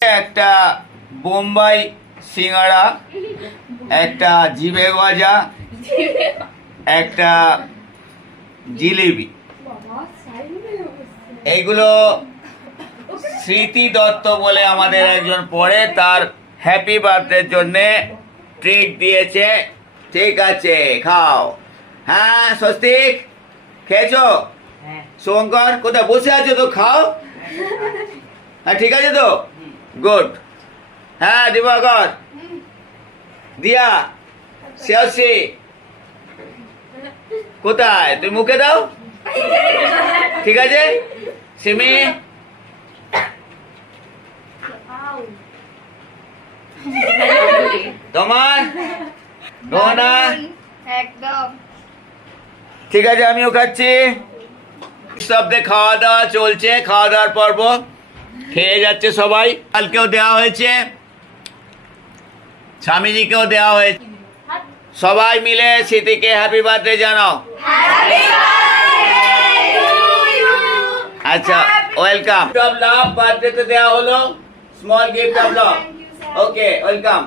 একটা বোম্বাই সিঙ্গাড়া, একটা জিভে গজা, একটা জিলিপি। এইগুলো স্মৃতি দত্ত বলে আমাদের একজন পড়ে, তার হ্যাপি বার্থডের জন্যে ট্রিট দিয়েছে। ঠিক আছে, খাও। হ্যাঁ স্বস্তিক, খেয়েছো? শঙ্কর কোথায় বসে আছো? তো খাও। হ্যাঁ ঠিক আছে তো, গুড। হ্যাঁ দিবাকর, দিয়া, শ্রেয়সী কোথায়? তুমি মুখে দাও। ঠিক আছে সিমি, তোমার গহনা একদম ঠিক আছে, আমিও খাচ্ছি। শব্দে খাওয়া দাওয়া চলছে, খাওয়া দাওয়ার পর্ব, খেয়ে যাচ্ছে সবাই। কালকেও দেওয়া হয়েছে, স্বামীজিকেও দেওয়া হয়েছে। সবাই মিলে স্মৃতিকে হ্যাপি বার্থডে জানাও। আচ্ছা, ওয়েলকাম। লাভ বার্থডে তে দেওয়া হলো small gift of love. Okay, welcome.